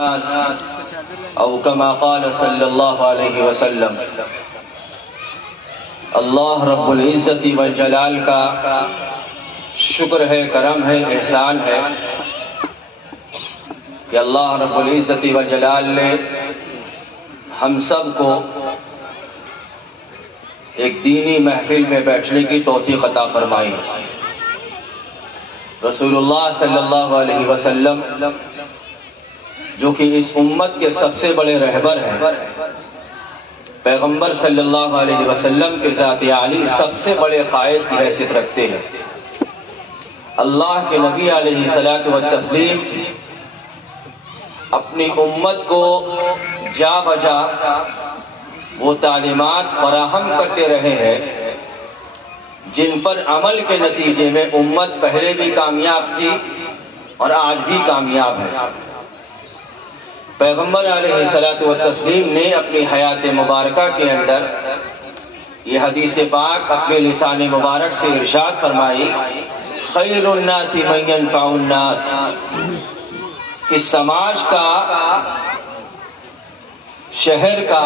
او کما قال صلی اللہ علیہ وسلم۔ اللہ رب العزت والجلال کا شکر ہے، کرم ہے، احسان ہے کہ اللہ رب العزت والجلال نے ہم سب کو ایک دینی محفل میں بیٹھنے کی توفیق عطا فرمائی۔ رسول اللہ صلی اللہ علیہ وسلم جو کہ اس امت کے سب سے بڑے رہبر ہیں، پیغمبر صلی اللہ علیہ وسلم کے ذات عالی سب سے بڑے قائد کی حیثیت رکھتے ہیں۔ اللہ کے نبی علیہ الصلوۃ والتسلیم اپنی امت کو جا بجا وہ تعلیمات فراہم کرتے رہے ہیں جن پر عمل کے نتیجے میں امت پہلے بھی کامیاب تھی اور آج بھی کامیاب ہے۔ پیغمبر علیہ الصلوۃ والتسلیم نے اپنی حیات مبارکہ کے اندر یہ حدیث پاک اپنے لسان مبارک سے ارشاد فرمائی، خیر الناس من ينفع الناس، کہ سماج کا، شہر کا،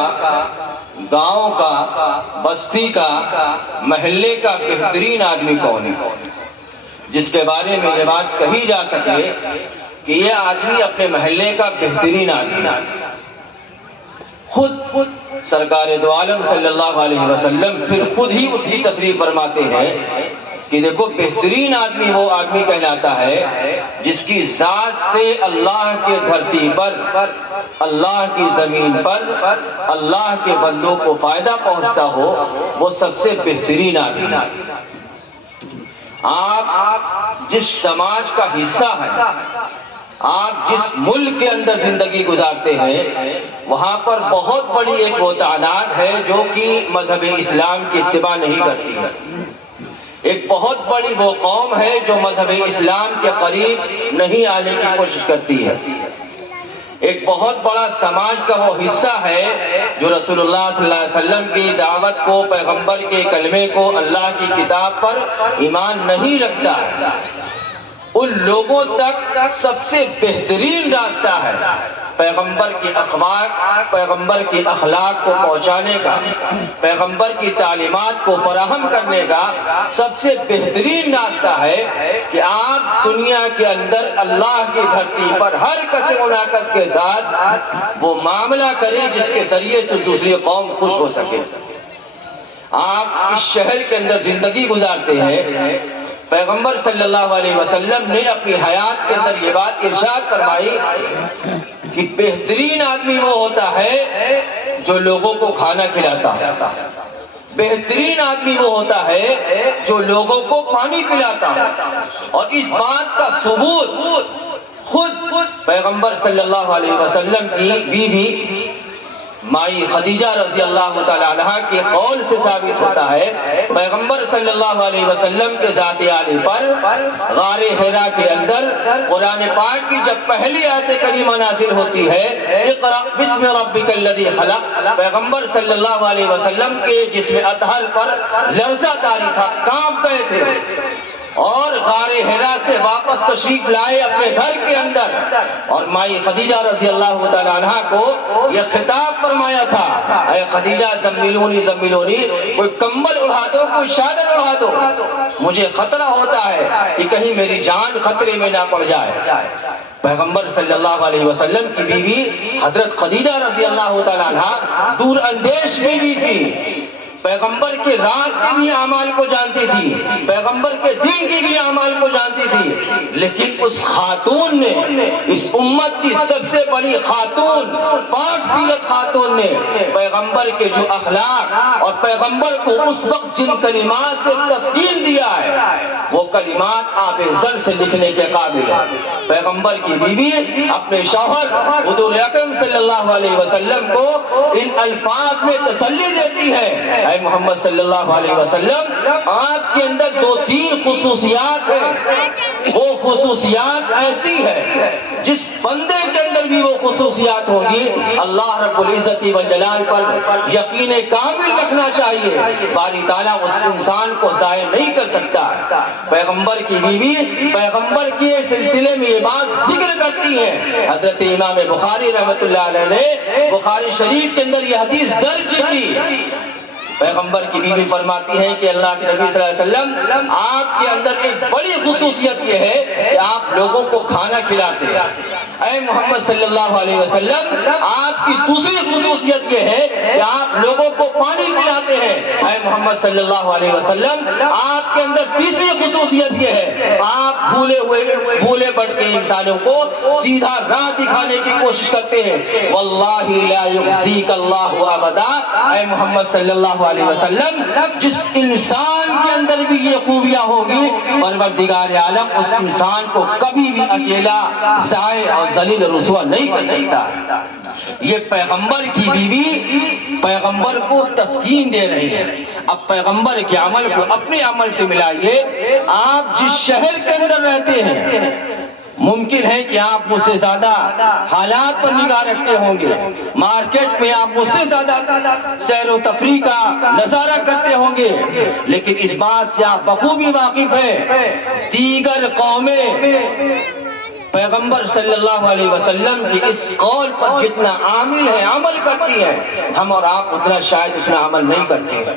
گاؤں کا، بستی کا، محلے کا بہترین آدمی کون ہے، جس کے بارے میں یہ بات کہی جا سکے کہ یہ آدمی اپنے محلے کا بہترین آدمی ہے۔ خود سرکار دو عالم صلی اللہ علیہ وسلم پھر خود ہی اس کی تصریف فرماتے ہیں کہ دیکھو، بہترین آدمی وہ آدمی کہلاتا ہے جس کی ذات سے اللہ کے دھرتی پر، اللہ کی زمین پر، اللہ کے بندوں کو فائدہ پہنچتا ہو، وہ سب سے بہترین آدمی ہے۔ آپ جس سماج کا حصہ ہیں، آپ جس ملک کے اندر زندگی گزارتے ہیں، وہاں پر بہت بڑی ایک وہ تعداد ہے جو کہ مذہب اسلام کی اتباع نہیں کرتی ہے۔ ایک بہت بڑی وہ قوم ہے جو مذہب اسلام کے قریب نہیں آنے کی کوشش کرتی ہے۔ ایک بہت بڑا سماج کا وہ حصہ ہے جو رسول اللہ صلی اللہ علیہ وسلم کی دعوت کو، پیغمبر کے کلمے کو، اللہ کی کتاب پر ایمان نہیں رکھتا ہے۔ ان لوگوں تک سب سے بہترین راستہ ہے پیغمبر کی اخلاق، پیغمبر کی اخلاق کو پہنچانے کا، پیغمبر کی تعلیمات کو فراہم کرنے کا سب سے بہترین راستہ ہے کہ آپ دنیا کے اندر اللہ کی دھرتی پر ہر کس و ناکس کے ساتھ وہ معاملہ کریں جس کے ذریعے سے دوسری قوم خوش ہو سکے۔ آپ اس شہر کے اندر زندگی گزارتے ہیں، پیغمبر صلی اللہ علیہ وسلم نے اپنی حیات کے اندر یہ بات ارشاد فرمائی کہ بہترین آدمی وہ ہوتا ہے جو لوگوں کو کھانا کھلاتا ہے، بہترین آدمی وہ ہوتا ہے جو لوگوں کو پانی پلاتا ہے۔ اور اس بات کا ثبوت خود پیغمبر صلی اللہ علیہ وسلم کی بیوی مائی خدیجہ رضی اللہ تعالی عنہا کے قول سے ثابت ہوتا ہے۔ پیغمبر صلی اللہ علیہ وسلم کے ذات عالی پر غار حرا کے اندر قرآن پاک کی جب پہلی آیت کریمہ نازل ہوتی ہے، اقرأ بسم ربک الذی خلق، پیغمبر صلی اللہ علیہ وسلم کے جسم اطہر پر لرزہ طاری تھا، کانپ گئے تھے، اور غار حرا سے واپس تشریف لائے اپنے گھر کے اندر، اور مائی خدیجہ رضی اللہ تعالی عنہا کو یہ خطاب فرمایا تھا، اے خدیجہ زملونی زملونی، کوئی کمبل اڑا دو، کوئی چادر اڑا دو، مجھے خطرہ ہوتا ہے کہ کہیں میری جان خطرے میں نہ پڑ جائے۔ پیغمبر صلی اللہ علیہ وسلم کی بیوی حضرت خدیجہ رضی اللہ تعالی عنہا دور اندیش بیوی تھی، پیغمبر کے رات کے بھی اعمال کو جانتی تھی، پیغمبر کے دن کے بھی اعمال کو جانتی تھی، لیکن اس خاتون نے، اس امت کی سب سے بڑی خاتون، پاک سیرت خاتون نے پیغمبر کے جو اخلاق اور پیغمبر کو اس وقت جن کلمات سے تسکین دیا ہے، وہ کلمات آب زر سے لکھنے کے قابل ہے۔ پیغمبر کی بیوی اپنے شوہر حضور اکرم صلی اللہ علیہ وسلم کو ان الفاظ میں تسلی دیتی ہے، اے محمد صلی اللہ علیہ وسلم، آپ کے اندر دو تین خصوصیات ہیں وہ خصوصیات ایسی ہے جس بندے کے اندر بھی وہ خصوصیات ہوگی، اللہ رب العزت والجلال پر یقین کامل رکھنا چاہیے، باری تعالیٰ اس انسان کو ضائع نہیں کر سکتا۔ پیغمبر کی بیوی پیغمبر کے سلسلے میں یہ بات ذکر کرتی ہے، حضرت امام بخاری رحمۃ اللہ علیہ نے بخاری شریف کے اندر یہ حدیث درج کی۔ پیغمبر کی بیوی فرماتی ہے کہ اللہ کے نبی صلی اللہ علیہ وسلم آپ کے اندر ایک بڑی خصوصیت یہ ہے کہ آپ لوگوں کو کھانا کھلاتے ہیں۔ اے محمد صلی اللہ علیہ وسلم آپ کی دوسری خصوصیت یہ ہے کہ آپ لوگوں کو پانی پلاتے ہیں۔ اے محمد صلی اللہ علیہ وسلم آپ کے اندر تیسری خصوصیت یہ ہے آپ بھولے بھٹکے انسانوں کو سیدھا راہ دکھانے کی کوشش کرتے ہیں۔ واللہ لا یخزیک اللہ ابدا، اے محمد صلی اللہ علیہ وسلم جس انسان کے اندر بھی یہ خوبیاں ہوگی پروردگار عالم اس انسان کو کبھی بھی اکیلا ضائع اور ذلیل رسوا نہیں کر سکتا۔ یہ پیغمبر کی بیوی پیغمبر کو تسکین دے رہی ہے۔ اب پیغمبر کے عمل کو اپنے عمل سے ملائیے۔ آپ جس شہر کے اندر رہتے ہیں ممکن ہے کہ آپ مجھ سے زیادہ حالات پر نگاہ رکھتے ہوں گے، مارکیٹ میں آپ مجھ سے زیادہ سیر و تفریح کا نظارہ کرتے ہوں گے، لیکن اس بات سے آپ بخوبی واقف ہیں دیگر قومیں پیغمبر صلی اللہ علیہ وسلم کی اس قول پر جتنا عامل ہے عمل کرتی ہیں، ہم اور آپ اتنا شاید اتنا عمل نہیں کرتے ہیں۔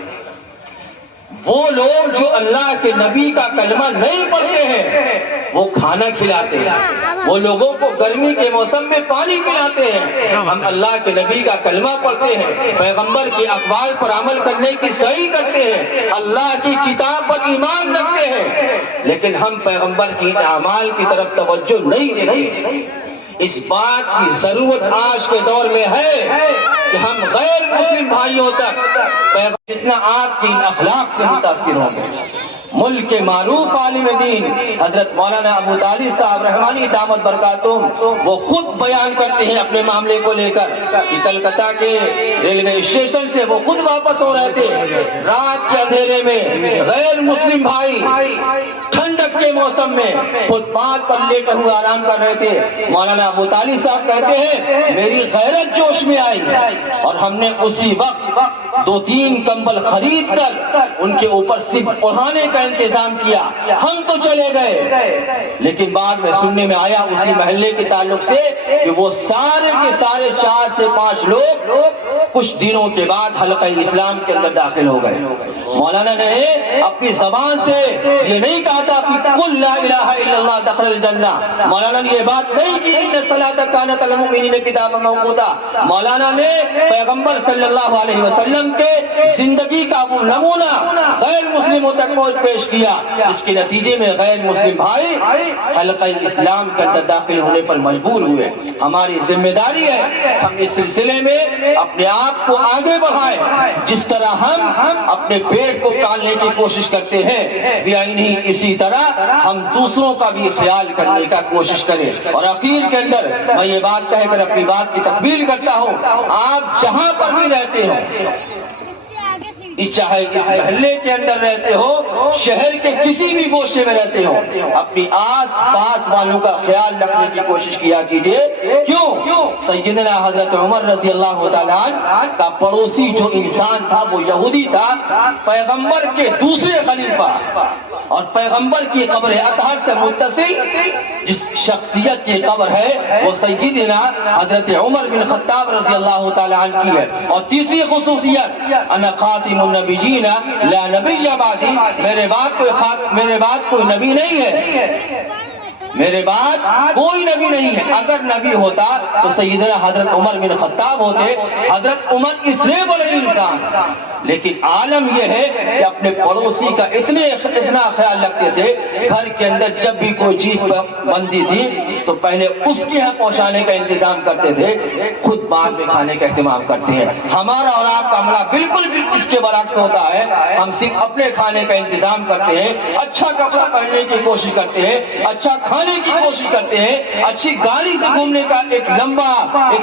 وہ لوگ جو اللہ کے نبی کا کلمہ نہیں پڑھتے ہیں وہ کھانا کھلاتے ہیں، وہ لوگوں کو گرمی کے موسم میں پانی پلاتے ہیں۔ ہم اللہ کے نبی کا کلمہ پڑھتے ہیں، پیغمبر کے اقوال پر عمل کرنے کی صحیح کرتے ہیں، اللہ کی کتاب پر ایمان رکھتے ہیں، لیکن ہم پیغمبر کی اعمال کی طرف توجہ نہیں دیتے۔ اس بات کی ضرورت آج کے دور میں ہے کہ ہم غیر مسلم بھائیوں تک جتنا آپ کی اخلاق سے متاثر ہوں گے۔ ملک کے معروف عالم دین حضرت مولانا ابو طالب صاحب رحمانی دامت برکاتہم وہ خود بیان کرتے ہیں اپنے معاملے کو لے کر کہ کلکتہ کے ریلوے اسٹیشن سے وہ خود واپس ہو رہے تھے، رات کے اندھیرے میں غیر مسلم بھائی ٹھنڈک کے موسم میں فٹ پاتھ پر لیٹے ہوئے آرام کر رہے تھے۔ مولانا ابو طالب صاحب کہتے ہیں میری غیرت جوش میں آئی اور ہم نے اسی وقت 2-3 کمبل خرید کر ان کے اوپر صرف اڑھانے کا انتظام کیا، ہم تو چلے گئے، لیکن بعد میں سننے میں آیا اسی محلے کے تعلق سے کہ وہ سارے کے سارے 4 سے 5 لوگ کچھ دنوں کے بعد حلقہ اسلام کے اندر داخل ہو گئے۔ مولانا نے اپنی زبان سے یہ نہیں کہا تھا کہ قل لا الہ الا اللہ دخل الجنہ، مولانا نے یہ بات نہیں کی ان الصلاۃ کانت علی المؤمنین کتابا موقوتا، مولانا نے پیغمبر صلی اللہ علیہ وسلم کے زندگی کا وہ نمونہ غیر مسلموں تک پیش کیا، اس کے نتیجے میں غیر مسلم بھائی حلقہ اسلام کے اندر داخل ہونے پر مجبور ہوئے۔ ہماری ذمہ داری ہے ہم اس سلسلے میں اپنے آپ کو آگے بڑھائیں، جس طرح ہم اپنے پیٹ کو پالنے کی کوشش کرتے ہیں بھی اسی طرح ہم دوسروں کا بھی خیال کرنے کا کوشش کریں۔ اور اخیر کے اندر میں یہ بات کہہ کر اپنی بات کی تکمیل کرتا ہوں، آپ جہاں پر بھی رہتے ہوں، چاہے اس محلے کے اندر رہتے ہو، شہر کے کسی بھی گوشے میں رہتے ہو، اپنی آس پاس والوں کا خیال رکھنے کی کوشش کیا کیجیے۔ کیوں؟ سیدنا حضرت عمر رضی اللہ تعالیٰ عنہ کا پڑوسی جو انسان تھا وہ یہودی تھا، پیغمبر کے دوسرے خلیفہ اور پیغمبر کی قبر اطہر سے متصل جس شخصیت کی قبر ہے وہ سیدنا حضرت عمر بن خطاب رضی اللہ تعالیٰ عنہ کی ہے۔ اور تیسری خصوصیت انا خاتم النبیین لا نبی بعدی، میرے بعد کوئی نبی نہیں ہے، میرے بعد کوئی نبی نہیں ہے۔ اگر نبی ہوتا تو سیدنا حضرت عمر بن خطاب ہوتے۔ حضرت عمر اتنے بڑے انسان، لیکن عالم یہ ہے کہ اپنے پڑوسی کا اتنا خیال رکھتے تھے، گھر کے اندر جب بھی کوئی چیز بنتی تھی تو پہلے اس کے یہاں پہنچانے کا انتظام کرتے تھے، خود بعد میں کھانے کا اہتمام کرتے ہیں۔ ہمارا اور آپ کا عملہ بالکل اس کے برعکس ہوتا ہے، ہم صرف اپنے کھانے کا انتظام کرتے ہیں، اچھا کپڑا پہننے کی کوشش کرتے ہیں، اچھا کھانے کی کوشش کرتے ہیں، اچھی گاڑی سے گھومنے کا ایک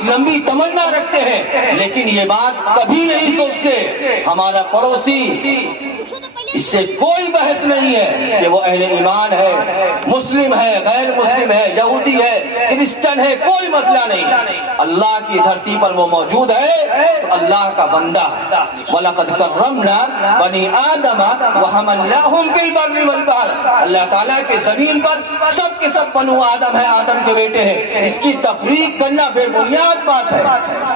لمبی تمنا رکھتے ہیں، لیکن یہ بات کبھی نہیں سوچتے ہمارا پڑوسی اس سے کوئی بحث نہیں ہے کہ وہ اہل ایمان ہے، مسلم ہے، غیر مسلم ہے، یہودی ہے، کرسچن ہے، کوئی مسئلہ نہیں۔ اللہ کی دھرتی پر وہ موجود ہے تو اللہ کا بندہ ہے۔ وَلَقَدْ كَرَّمْنَا بَنِي آدَمَ وَحَمَلْنَاهُمْ فِي الْبَرِّ وَالْبَحْرِ، اللہ تعالیٰ کے زمین پر سب کے سب بنو آدم ہیں، آدم کے بیٹے ہیں، اس کی تفریق کرنا بے بنیاد بات ہے۔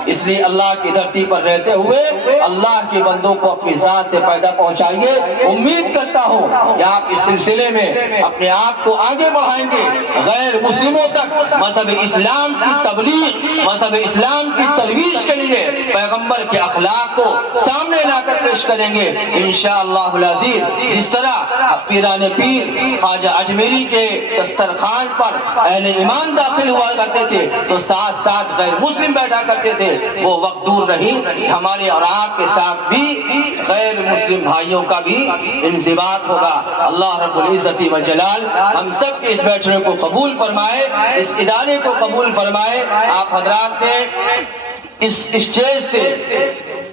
اس لیے اللہ کی دھرتی پر رہتے ہوئے اللہ کے بندوں کو اپنی ذات سے فائدہ پہنچائیے۔ امید کرتا ہوں کہ آپ اس سلسلے میں اپنے آپ کو آگے بڑھائیں گے، غیر مسلموں تک مذہب اسلام کی تبلیغ، مذہب اسلام کی ترویج کے لیے پیغمبر کے اخلاق کو سامنے لا کر پیش کریں گے انشاءاللہ العزیز۔ جس طرح پیران پیر خواجہ اجمیری کے دسترخوان پر اہل ایمان داخل ہوا کرتے تھے تو ساتھ ساتھ غیر مسلم بیٹھا کرتے تھے، وہ وقت دور نہیں، ہمارے اور آپ کے ساتھ بھی غیر مسلم بھائیوں کا بھی انضباط ہوگا۔ اللہ رب العزت والجلال ہم سب کے اس بیٹھنے کو قبول فرمائے، اس ادارے کو قبول فرمائے۔ آپ حضرات نے اس اسٹیج سے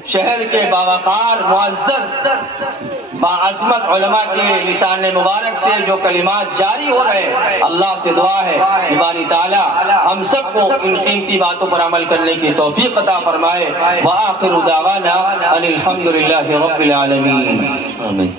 شہر کے باوقار معزز باعظمت علماء کے لسان مبارک سے جو کلمات جاری ہو رہے ہیں، اللہ سے دعا ہے کہ باری تعالیٰ ہم سب کو ان قیمتی باتوں پر عمل کرنے کی توفیق عطا فرمائے۔ وآخر دعوانا ان الحمد للہ رب العالمین، آمین۔